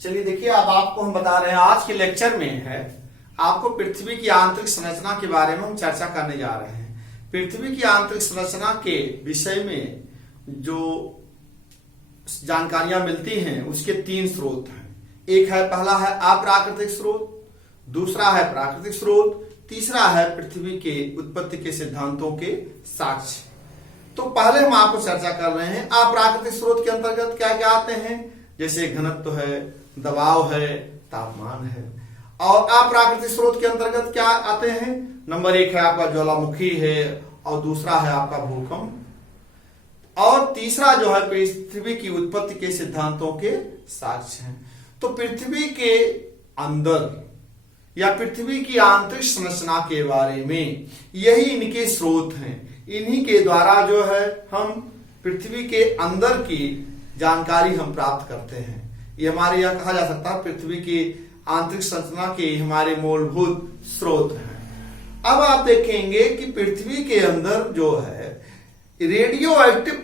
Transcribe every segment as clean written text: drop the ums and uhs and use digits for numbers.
चलिए देखिए, अब आपको हम बता रहे हैं आज के लेक्चर में है आपको पृथ्वी की आंतरिक संरचना के बारे में हम चर्चा करने जा रहे हैं। पृथ्वी की आंतरिक संरचना के विषय में जो जानकारियां मिलती हैं उसके तीन स्रोत हैं। एक है, पहला है अप्राकृतिक स्रोत, दूसरा है प्राकृतिक स्रोत, तीसरा है पृथ्वी के उत्पत्ति के सिद्धांतों के साक्ष्य। तो पहले हम आपको चर्चा कर रहे हैं अप्राकृतिक स्रोत के अंतर्गत क्या क्या आते हैं, जैसे घनत्व है, दबाव है, तापमान है। और अप्राकृतिक स्रोत के अंतर्गत क्या आते हैं, नंबर एक है आपका ज्वालामुखी है, और दूसरा है आपका भूकंप, और तीसरा जो है पृथ्वी की उत्पत्ति के सिद्धांतों के साक्ष्य हैं। तो पृथ्वी के अंदर या पृथ्वी की आंतरिक संरचना के बारे में यही इनके स्रोत हैं। इन्हीं के द्वारा जो है हम पृथ्वी के अंदर की जानकारी हम प्राप्त करते हैं। ये हमारे यह कहा जा सकता है पृथ्वी की आंतरिक संरचना के हमारे मूलभूत स्रोत हैं। अब आप देखेंगे कि पृथ्वी के अंदर जो है रेडियो एक्टिव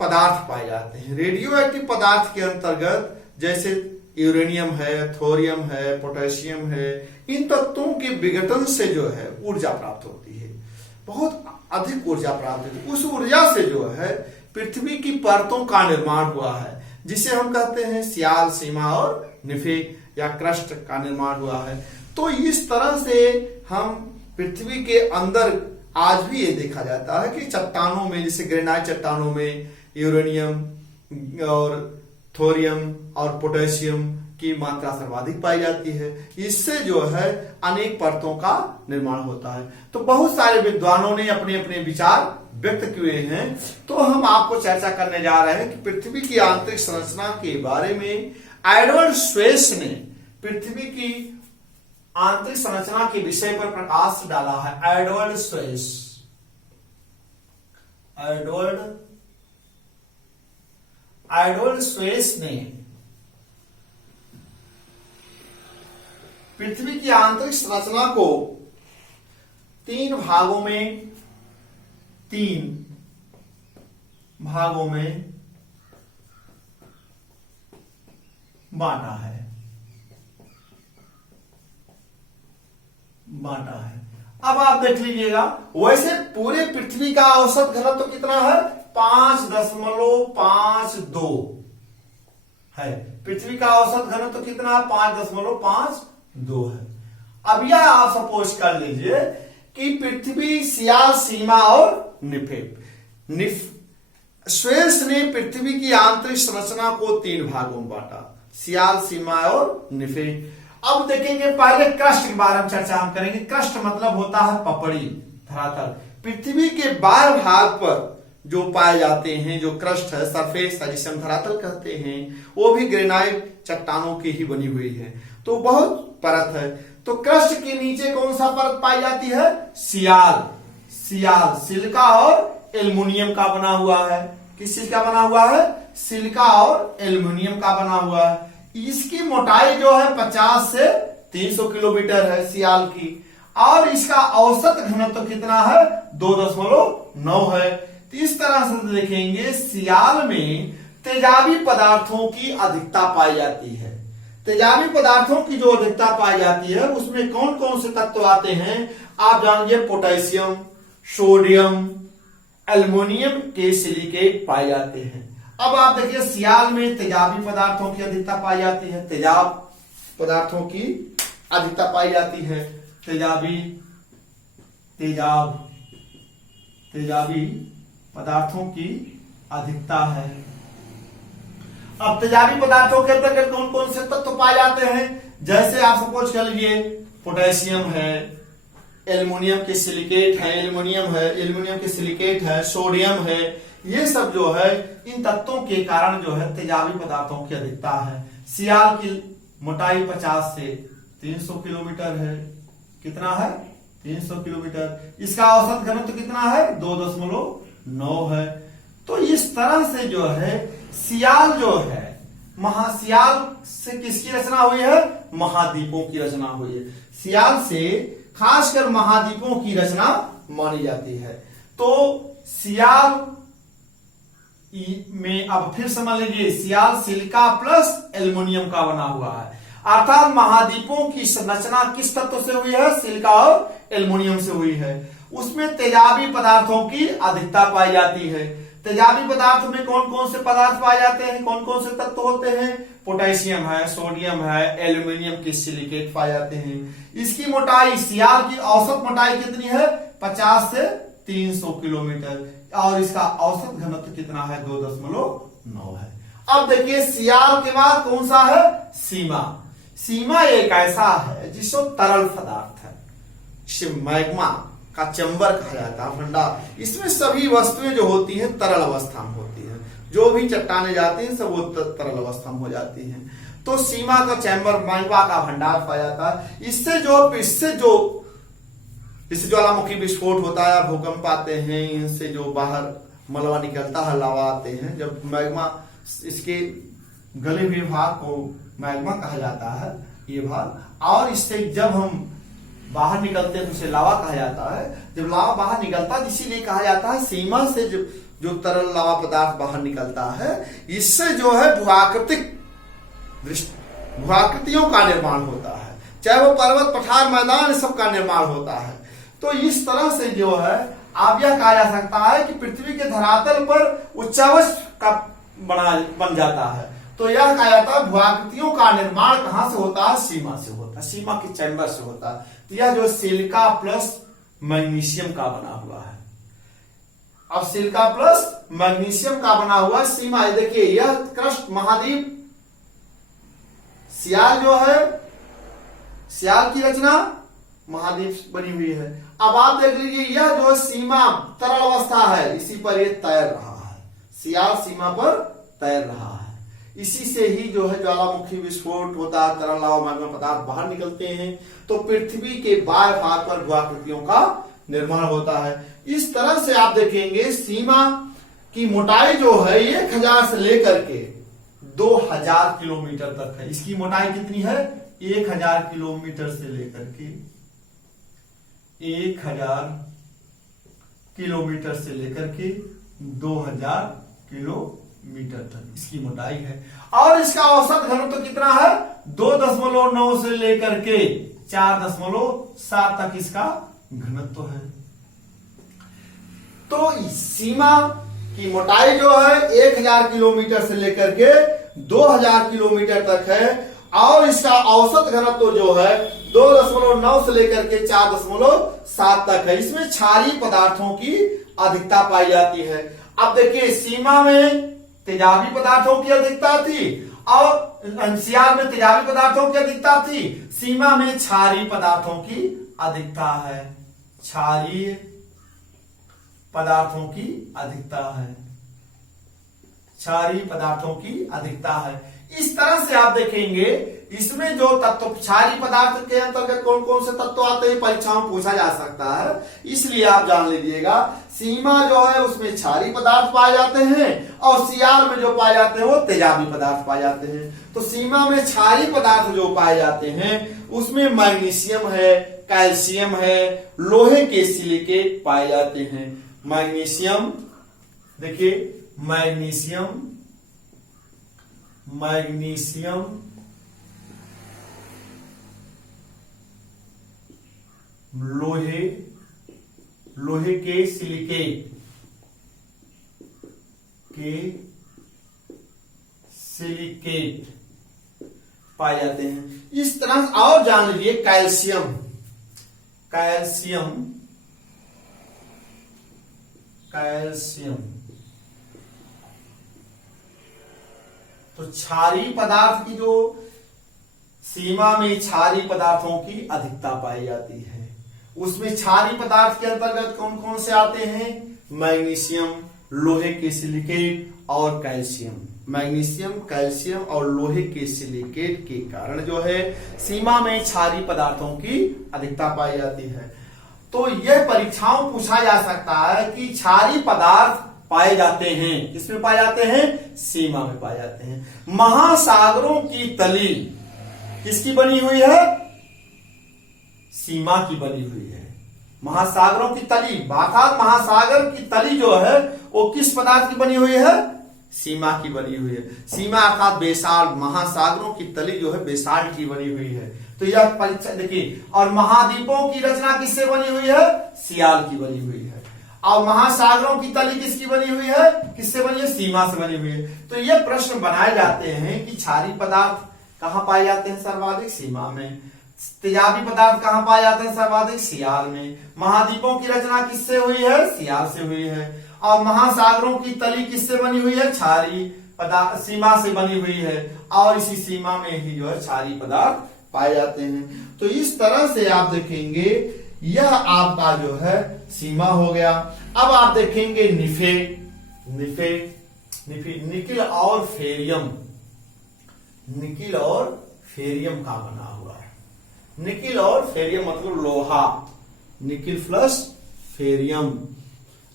पदार्थ पाए जाते हैं। रेडियो एक्टिव पदार्थ के अंतर्गत जैसे यूरेनियम है, थोरियम है, पोटेशियम है, इन तत्वों के विघटन से जो है ऊर्जा प्राप्त होती है, बहुत अधिक ऊर्जा प्राप्त होती है। उस ऊर्जा से जो है पृथ्वी की परतों का निर्माण हुआ है, जिसे हम कहते हैं सियाल, सीमा और निफे या क्रस्ट का निर्माण हुआ है। तो इस तरह से हम पृथ्वी के अंदर आज भी ये देखा जाता है कि चट्टानों में, जैसे ग्रेनाइट चट्टानों में यूरेनियम और थोरियम और पोटेशियम की मात्रा सर्वाधिक पाई जाती है। इससे जो है अनेक परतों का निर्माण होता है। तो बहुत सारे विद्वानों ने अपने अपने विचार व्यक्त किए हैं। तो हम आपको चर्चा करने जा रहे हैं कि पृथ्वी की आंतरिक संरचना के बारे में एडवर्ड स्वेस ने पृथ्वी की आंतरिक संरचना के विषय पर प्रकाश डाला है। एडवर्ड स्वेस ने पृथ्वी की आंतरिक संरचना को तीन भागों में बांटा है। अब आप देख लीजिएगा, वैसे पूरे पृथ्वी का औसत घनत्व तो कितना है, 5.52 है। पृथ्वी का औसत घनत्व तो कितना है, 5.52 है। अब यह आप सपोज कर लीजिए कि पृथ्वी, सियाल, सीमा और निफे। स्वेस ने पृथ्वी की आंतरिक संरचना को तीन भागों में बांटा, सियाल, सीमा और निफे। अब देखेंगे, पहले क्रस्ट के बारे में चर्चा हम करेंगे। क्रस्ट मतलब होता है पपड़ी, धरातल। पृथ्वी के बाहर भाग पर जो पाए जाते हैं, जो क्रस्ट है, सरफेस है, जिसे हम धरातल कहते हैं, वो भी ग्रेनाइट चट्टानों की ही बनी हुई है। तो बहुत परत है। तो क्रस्ट के नीचे कौन सा परत पाई जाती है, सियाल। सिलिका और एल्युमिनियम का बना हुआ है। किस चीज का बना हुआ है, सिलिका और एल्युमिनियम का बना हुआ है। इसकी मोटाई जो है 50 से 300 किलोमीटर है सियाल की, और इसका औसत घनत्व कितना है, 2.9 है। तो इस तरह से देखेंगे, सियाल में तेजाबी पदार्थों की अधिकता पाई जाती है। तेजाबी पदार्थों की जो अधिकता पाई जाती है उसमें कौन कौन से तत्व आते हैं आप जानिए, पोटेशियम, सोडियम, एल्युमिनियम के सिलिकेट पाए जाते हैं। अब आप देखिए, सियाल में तेजाबी पदार्थों की अधिकता पाई जाती है, तेजाब पदार्थों की अधिकता पाई जाती है। तेजाबी पदार्थों की अधिकता है। अब तेजाबी पदार्थों के अंतर्गत कौन कौन से तत्व पाए जाते हैं, जैसे आप सपोज कर लीजिए पोटेशियम है, एल्युमिनियम के सिलिकेट है, एल्युमिनियम के सिलिकेट है, सोडियम है। ये सब जो है इन तत्वों के कारण जो है तेजाबी पदार्थों की अधिकता है। सियाल की मोटाई 50 से 300 किलोमीटर है। कितना है, 300 किलोमीटर। इसका औसत घनत्व कितना है, 2.9 है। तो इस तरह से जो है सियाल जो है, महासियाल से किसकी रचना हुई है, महाद्वीपों की रचना हुई है। सियाल से खासकर महाद्वीपों की रचना मानी जाती है। तो सियाल में अब फिर समझ लीजिए सियाल सिलिका प्लस एल्युमिनियम का बना हुआ है, अर्थात महाद्वीपों की संरचना किस तत्व से हुई है? सिलिका और एल्युमिनियम से हुई है। उसमें तेजाबी पदार्थों की अधिकता पाई जाती है। तेजाबी पदार्थ में कौन कौन से पदार्थ पाए जाते हैं, कौन कौन से तत्व होते हैं? पोटेशियम है, सोडियम है, एल्युमिनियम के सिलिकेट पाए जाते हैं। इसकी मोटाई, सियाल की औसत मोटाई कितनी है? 50 से 300 किलोमीटर, और इसका औसत घनत्व कितना है? 2.9 है। अब देखिए सियाल के बाद कौन सा है? सीमा। सीमा एक ऐसा है जिसको तरल पदार्थ है, जिसे मैग्मा का चैम्बर कहा जाता है, भंडार। इसमें सभी वस्तुएं जो होती हैं तरल अवस्था में होती हैं, जो भी चट्टाने जाती हैं सब वो तरल अवस्था में हो जाती हैं। तो सीमा का चैम्बर, मैग्मा का भंडार पाया जाता है। इससे जो ज्वालामुखी विस्फोट होता है, भूकंप आते हैं, इनसे जो बाहर मलबा निकलता है, लावा आते हैं, जब मैग्मा, इसके गले हुए भाग को मैग्मा कहा जाता है, ये भाग, और इससे जब हम बाहर निकलते हैं तो उसे लावा कहा जाता है। जब लावा बाहर निकलता है इसीलिए कहा जाता है सीमा से जो तरल लावा पदार्थ बाहर निकलता है, इससे जो है भूआकृतियों का निर्माण होता है, चाहे वो पर्वत, पठार, मैदान, सब का निर्माण होता है। तो इस तरह से जो है आप यह कहा जा सकता है कि पृथ्वी के धरातल पर उच्चावच का बन जाता है। तो यह कहा जाता है भूआकृतियों का निर्माण कहां से होता है? सीमा से होता है, सीमा के चैम्बर से होता है। तो यह जो सिलिका प्लस मैग्नीशियम का बना हुआ है, अब सिलिका प्लस मैग्नीशियम का बना हुआ सीमा, देखिए यह क्रस्ट महाद्वीप सियाल जो है, सियाल की रचना महाद्वीप बनी हुई है। अब आप देख लीजिए यह जो सीमा तरल अवस्था है, इसी पर यह तैर रहा है, सियाल सीमा पर तैर रहा है। इसी से ही जो है ज्वालामुखी विस्फोट होता है, तरल लावा मैग्मा पदार्थ बाहर निकलते हैं, तो पृथ्वी के बाह्य भाग पर भूआकृतियों का निर्माण होता है। इस तरह से आप देखेंगे सीमा की मोटाई जो है 1000 से लेकर के 2000 किलोमीटर तक है। इसकी मोटाई कितनी है? 1000 किलोमीटर से लेकर के 1000 किलोमीटर से लेकर के 2000 किलोमीटर तक इसकी मोटाई है। और इसका औसत घनत्व कितना है? 2.9 से लेकर के 4.7 तक इसका घनत्व है। तो सीमा की मोटाई जो है 1000 किलोमीटर से लेकर के 2000 किलोमीटर तक है, और इसका औसत घनत्व जो है 2.9 से लेकर के 4.7 तक है। इसमें क्षारीय पदार्थों की अधिकता पाई जाती है। अब देखिए सीमा में तेजाबी पदार्थों की अधिकता थी, और सियाल में तेजाबी पदार्थों की अधिकता थी, सीमा में क्षारीय पदार्थों की अधिकता है, क्षारीय पदार्थों की अधिकता है, क्षारीय पदार्थों की अधिकता है। इस तरह से आप देखेंगे इसमें जो तत्व, क्षारीय पदार्थ के अंतर्गत कौन कौन से तत्व आते हैं, परीक्षाओं में पूछा जा सकता है, इसलिए आप जान लीजिएगा। सीमा जो है उसमें क्षारीय पदार्थ पाए जाते हैं, और सियाल में जो पाए जाते हैं वो तेजाबी पदार्थ पाए जाते हैं। तो सीमा में क्षारीय पदार्थ जो पाए जाते हैं उसमें मैग्नीशियम है, कैल्शियम है, लोहे के सिलिकेट पाए जाते हैं। मैग्नीशियम, देखिए मैग्नीशियम लोहे के सिलिकेट पाए जाते हैं। इस तरह से और जान लीजिए कैल्शियम तो क्षारीय पदार्थ की जो सीमा में क्षारीय पदार्थों की अधिकता पाई जाती है, उसमें क्षारीय पदार्थ के अंतर्गत कौन कौन से आते हैं? मैग्नीशियम, लोहे के सिलिकेट और कैल्शियम। मैग्नीशियम, कैल्शियम और लोहे के सिलिकेट के कारण जो है सीमा में क्षारीय पदार्थों की अधिकता पाई जाती है। तो यह परीक्षाओं पूछा जा सकता है कि क्षारीय पदार्थ पाए जाते हैं, किसमें पाए जाते हैं? सीमा में पाए जाते हैं। महासागरों की तली किसकी बनी हुई है? सीमा की बनी हुई है। महासागरों की तली, अर्थात महासागर की तली जो है वो किस पदार्थ की बनी हुई है? सीमा की बनी हुई है। सीमा अर्थात बेसाल्ट, महासागरों की तली जो है बेसाल्ट की बनी हुई है। तो यह परीक्षा देखिए, और महाद्वीपों की रचना किससे बनी हुई है? सियाल की बनी हुई है। और महासागरों की तली किसकी बनी हुई है? किससे बनी है? सीमा से बनी हुई है। तो ये प्रश्न बनाए जाते हैं कि क्षारीय पदार्थ कहां पाए जाते हैं? सर्वाधिक सीमा में। तेजाबी पदार्थ कहां पाए जाते हैं? सर्वाधिक सियाल में। महाद्वीपों की रचना किससे हुई है? सियाल से हुई है। और महासागरों की तली किससे बनी हुई है? क्षारीय पदार्थ सीमा से बनी हुई है। और इसी सीमा में ही जो है क्षारीय पदार्थ पाए जाते हैं। तो इस तरह से आप देखेंगे यह आपका जो है सीमा हो गया। अब आप देखेंगे निफे, निफे, निफे निकिल और फेरियम, निकिल और फेरियम का बना हुआ है। निकिल और फेरियम मतलब लोहा, निकिल प्लस फेरियम।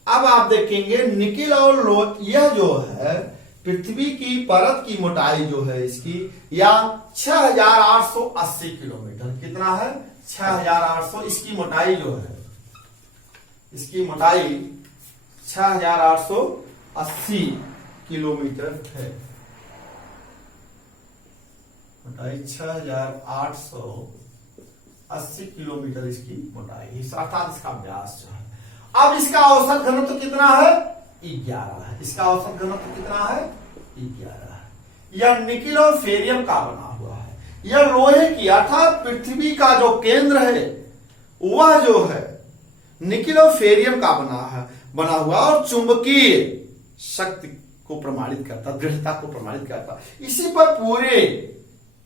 अब आप देखेंगे निकिल और यह जो है पृथ्वी की परत की मोटाई जो है इसकी या 6880 किलोमीटर। कितना है? 6800। इसकी मोटाई जो है, इसकी मोटाई 6880 किलोमीटर है। मोटाई 6880 किलोमीटर इसकी मोटाई, अर्थात इसका व्यास जो है। अब इसका औसत घनत्व तो कितना है? 11 है। इसका औसत घनत्व तो कितना है? 11 है। यह निकिल और फेरियम का बना हुआ है। यह लोहे की अर्थात पृथ्वी का जो केंद्र है वह जो है निकिल और फेरियम का बना हुआ और चुंबकीय शक्ति को प्रमाणित करता, दृढ़ता को प्रमाणित करता। इसी पर पूरे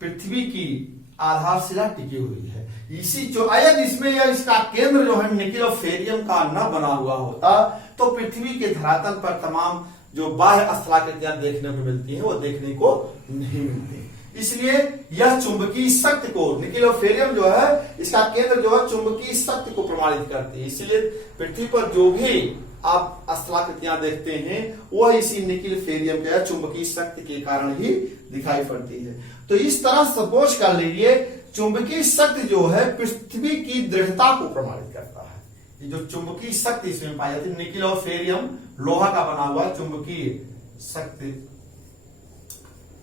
पृथ्वी की आधारशिला टिकी हुई है। इसी जो अयद इसमें या इसका केंद्र जो है निकिल और फेरियम का न बना हुआ होता तो पृथ्वी के धरातल पर तमाम जो बाह्य स्थलाकृतियां देखने को मिलती हैं वो देखने को नहीं मिलती। इसलिए यह चुंबकीय शक्ति को, निकिल और फेरियम जो है इसका केंद्र जो है चुंबकीय शक्ति को प्रमाणित करती है। इसलिए पृथ्वी पर जो भी आप स्थलाकृतियां देखते हैं वह इसी निकिल फेरियम के चुंबकीय शक्ति के कारण ही दिखाई पड़ती है। तो इस तरह सपोज कर लीजिए चुंबकीय शक्ति जो है पृथ्वी की दृढ़ता को प्रमाणित करता है। ये जो चुंबकीय शक्ति इसमें पाई जाती है, निकिल और फेरियम लोहा का बना हुआ चुंबकीय शक्ति,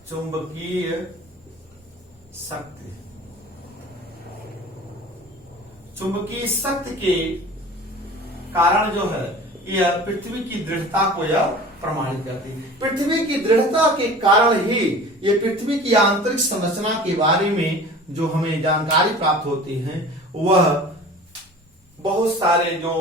चुंबकीय शक्ति, चुंबकीय शक्ति के कारण जो है यह पृथ्वी की दृढ़ता को यह प्रमाणित करती है। पृथ्वी की दृढ़ता के कारण ही ये पृथ्वी की आंतरिक संरचना के बारे में जो हमें जानकारी प्राप्त होती है वह बहुत सारे जो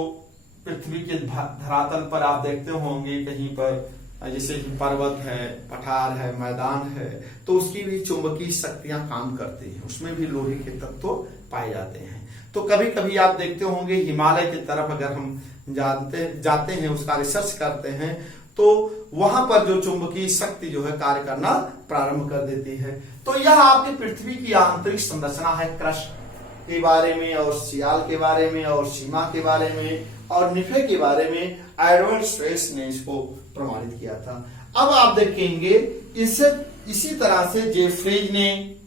पृथ्वी के धरातल पर आप देखते होंगे कहीं पर जैसे कि पर्वत है, पठार है, मैदान है, तो उसकी भी चुंबकीय शक्तियां काम करती हैं, उसमें भी लोहे के तत्व पाए जाते हैं। तो कभी कभी आप देखते होंगे हिमालय की तरफ अगर हम जाते हैं, उसका रिसर्च करते हैं तो वहां पर जो चुंबकीय शक्ति जो है कार्य करना प्रारंभ कर देती है। तो यह आपकी पृथ्वी की आंतरिक संरचना है, क्रस्ट के बारे में और सियाल के बारे में और सीमा के बारे में और निफे के बारे में एडवर्ड स्ट्रेस ने इसको प्रमाणित किया था। अब आप देखेंगे इसी तरह से जेफ्रीज ने,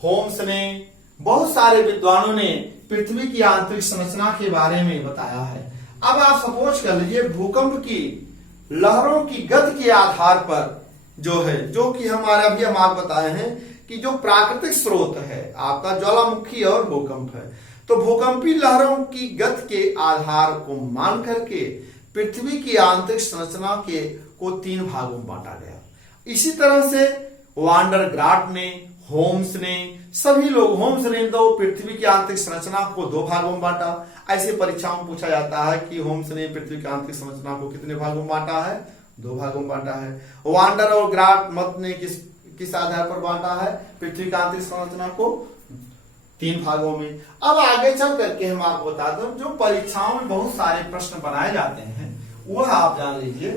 होम्स ने, बहुत सारे विद्वानों ने पृथ्वी की आंतरिक संरचना के बारे में बताया है। अब आप सपोज कर लीजिए भूकंप की लहरों की गति के आधार पर जो है, जो कि हमारे अभी हम आप बताए हैं कि जो प्राकृतिक स्रोत है आपका ज्वालामुखी और भूकंप है, तो भूकंपी लहरों की गति के आधार को मान करके पृथ्वी की आंतरिक संरचना को 3 भागों में बांटा गया। इसी तरह से वांडर ग्राट ने, होम्स ने, सभी लोग, होम्स ने तो पृथ्वी की आंतरिक संरचना को 2 भागों में बांटा। ऐसे परीक्षाओं में पूछा जाता है कि होम्स ने पृथ्वी की आंतरिक संरचना को कितने भागों में बांटा है? 2 भागों में बांटा है। वांडर और ग्राट मत ने किस आधार पर बांटा है पृथ्वी की आंतरिक संरचना को? 3 भागों में। अब आगे चल करके हम आपको बताते हैं जो परीक्षाओं में बहुत सारे प्रश्न बनाए जाते हैं वह आप जान लीजिए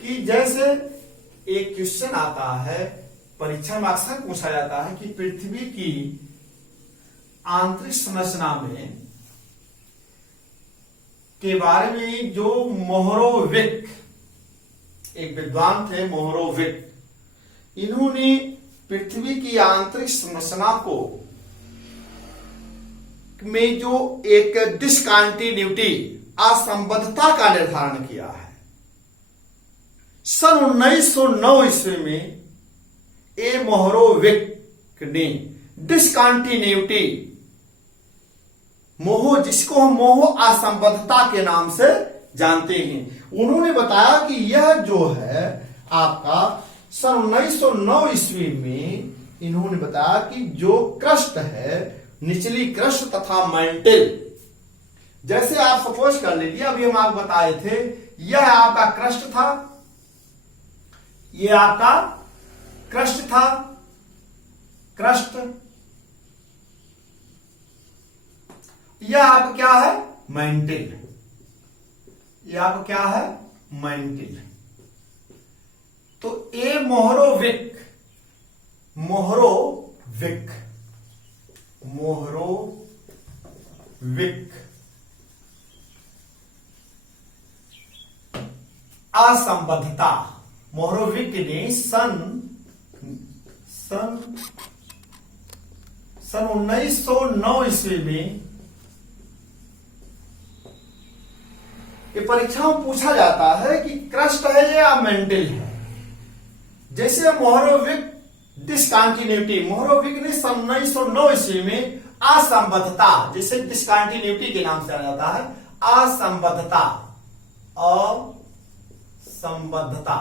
कि जैसे एक क्वेश्चन आता है परीक्षा में अक्सर पूछा जाता है कि पृथ्वी की आंतरिक संरचना में के बारे में जो मोहरोविक, एक विद्वान थे मोहरोविक, इन्होंने पृथ्वी की आंतरिक संरचना को में जो एक डिसकंटिन्यूटी, असंबद्धता का निर्धारण किया है। सन 1909 ईस्वी में ए मोहरोविक ने डिसकंटिन्यूटी, मोह, जिसको हम मोह असंबद्धता के नाम से जानते हैं, उन्होंने बताया कि यह जो है आपका सन 1909 ईस्वी में इन्होंने बताया कि जो क्रस्ट है, निचली क्रस्ट तथा मेंटल, जैसे आप सपोज कर लीजिए, अभी हम आपको बताए थे, यह आपका क्रस्ट था, यह आपका क्रस्ट था, क्रस्ट, यह आपका क्या है, मेंटल, यह आपका क्या है, मेंटल। तो ए मोहरोविक, मोहरोविक, मोहरोविक असंबद्धता, मोहरोविक ने सन 1909 ईस्वी में, ये परीक्षा में पूछा जाता है कि क्रस्ट है या मेंटल है। जैसे मोहरोविक डिसकंटिन्यूटी, मोहरोविक ने सन 1909 ईस्वी में असंबद्धता, जिसे डिसकंटिन्यूटी के नाम से जाना जाता है, असंबद्धता, असंबद्धता,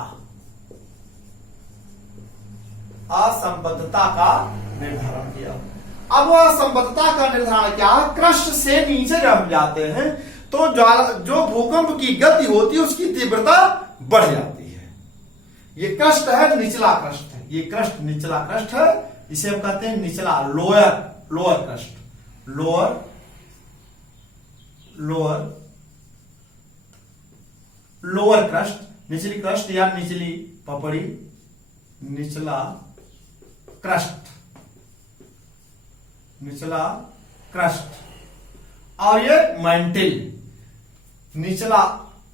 असंबद्धता का निर्धारण किया। अब वह असंबद्धता का निर्धारण क्या है, क्रस्ट से नीचे जब जाते हैं तो जो भूकंप की गति होती है उसकी तीव्रता बढ़ जाती है। ये क्रस्ट है, निचला क्रस्ट है, ये क्रस्ट निचला क्रस्ट है, इसे हम कहते हैं निचला, लोअर क्रस्ट, लोअर क्रस्ट, निचली क्रस्ट या निचली पपड़ी, निचला क्रस्ट, निचला क्रस्ट, और ये मेंटल, निचला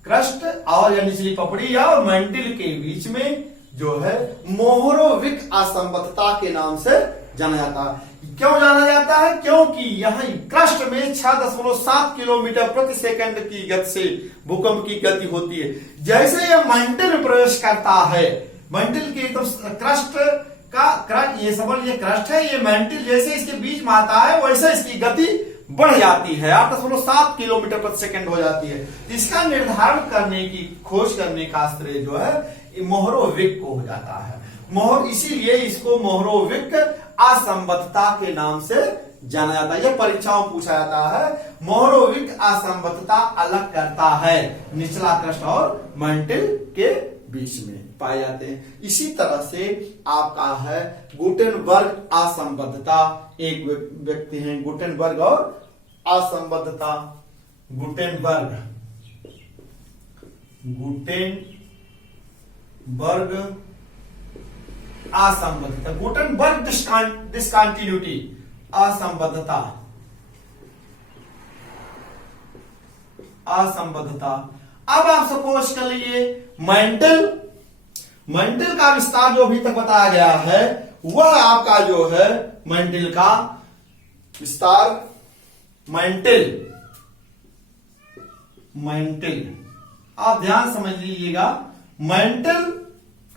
क्रस्ट और या निचली पपड़ी या मेंटल के बीच में जो है मोहरोविक असंबद्धता के नाम से जाना जाता है। क्यों जाना जाता है, क्योंकि यह क्रस्ट में 6.7 किलोमीटर प्रति सेकंड की गति से भूकंप की गति होती है। जैसे यह मेंटल में प्रवेश करता है, मेंटल के एकदम क्रस्ट का ये सबल, ये क्रस्ट है, ये मेंटल जैसे इसके बीच में आता है वैसे इसकी गति बढ़ जाती है, 8.7 किलोमीटर प्रति सेकंड हो जाती है। इसका निर्धारण करने की, खोज करने का श्रेय जो है मोहरोविक को हो जाता है। इसीलिए इसको मोहरोविक असंबद्धता के नाम से जाना जाता है। यह परीक्षाओं में पूछा जाता है। मोहरोविक असंबद्धता अलग करता है निचला क्रस्ट और मेंटल के बीच में पाए जाते हैं। इसी तरह से आपका है गुटेनबर्ग असंबद्धता, एक व्यक्ति हैं गुटेनबर्ग और असंबद्धता, गुटेनबर्ग असंबद्धता, गुटेनबर्ग डिसकंटिन्यूटी, असंबद्धता, असंबद्धता। अब आप सपोज कर लीजिए मेंटल का विस्तार जो अभी तक बताया गया है वह आपका जो है मेंटल का विस्तार, मेंटल आप ध्यान समझ लीजिएगा, मेंटल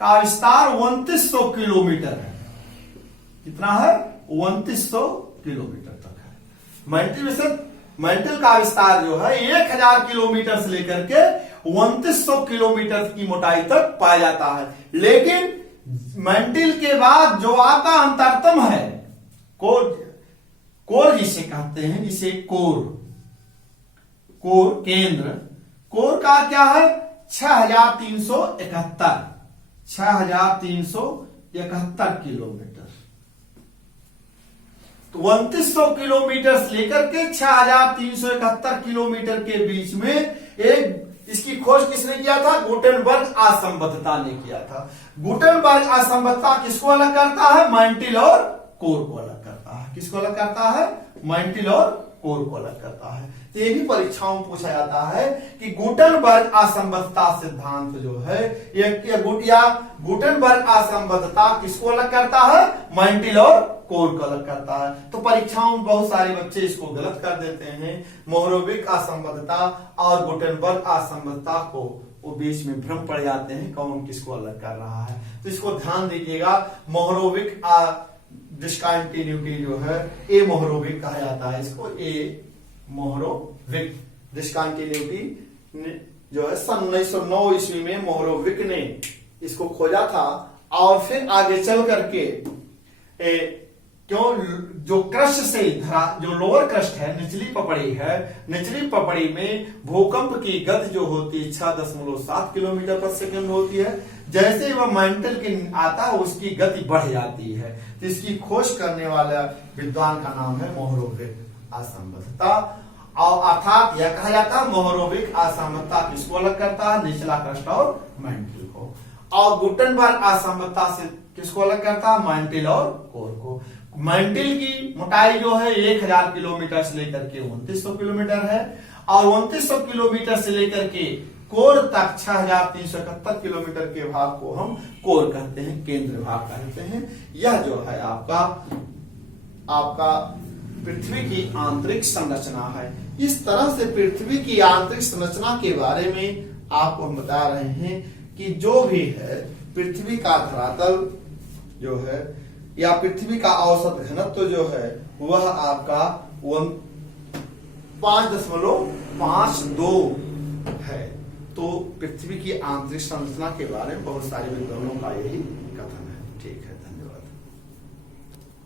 का विस्तार 2900 किलोमीटर है। कितना है, 2900 किलोमीटर तक है। मेंटल का विस्तार जो है 1000 किलोमीटर से लेकर के 2900 किलोमीटर की मोटाई तक पाया जाता है। लेकिन मेंटल के बाद जो आपका अंतरतम है, कोर जिसे कहते हैं, इसे कोर केंद्र, कोर का क्या है 6371 किलोमीटर। तो 2900 किलोमीटर से लेकर के 6371 किलोमीटर के बीच में एक इसकी खोज किसने किया था, गुटेनबर्ग असंबद्धता ने किया था। गुटेनबर्ग असंबद्धता किसको अलग करता है, मेंटल और कोर को अलग करता है। किसको अलग करता है, मेंटल और कोर को अलग करता है। तो ये भी परीक्षाओं में पूछा जाता है कि गुटेनबर्ग असंबद्धता सिद्धांत जो है गुटेनबर्ग असंबद्धता किसको अलग करता है, मेंटल और कोर को अलग करता है। तो परीक्षाओं में बहुत सारे बच्चे इसको गलत कर देते हैं। मोहरोविक असंबद्धता और गुटेनबर्ग असंबद्धता को वो बीच में भ्रम पड़ जाते हैं कौन किसको अलग कर रहा है। तो इसको ध्यान दीजिएगा। मोहरोविक डिस्कंटिन्यूटी जो है ए मोहरोविक कहा जाता है इसको, ए मोहरोविक डिस्कंटिन्यूटी जो है सन 1909 ईस्वी में मोहरोविक ने इसको खोजा था। और फिर आगे चल करके क्यों जो क्रस्ट से धरा, जो लोअर क्रस्ट है, निचली पपड़ी है, निचली पपड़ी में भूकंप की गति जो होती है 6.7 किलोमीटर पर सेकंड होती है। जैसे ही वह मैंटल के आता है उसकी गति बढ़ जाती है। तो इसकी खोज करने वाला विद्वान का नाम है मोहरोविक असंबद्धता। और अर्थात यह कहा जाता है मोहरोविक असंबद्धता किसको अलग करता है, निचला क्रस्ट और मैंटल को। और गुटनबर्ग असंबद्धता से किसको अलग करता है, मैंटल और कोर को। मैंटल की मोटाई जो है 1000 किलोमीटर से लेकर के 2900 किलोमीटर है, और 2900 किलोमीटर से लेकर के कोर तक 6371 किलोमीटर के भाग को हम कोर कहते हैं, केंद्र भाग कहते हैं। यह जो है आपका पृथ्वी की आंतरिक संरचना है। इस तरह से पृथ्वी की आंतरिक संरचना के बारे में आपको हम बता रहे हैं कि जो भी है पृथ्वी का धरातल जो है या पृथ्वी का औसत घनत्व जो है वह आपका 5.52 है। तो पृथ्वी की आंतरिक संरचना के बारे में बहुत सारे विद्वानों का यही कथन है। ठीक है।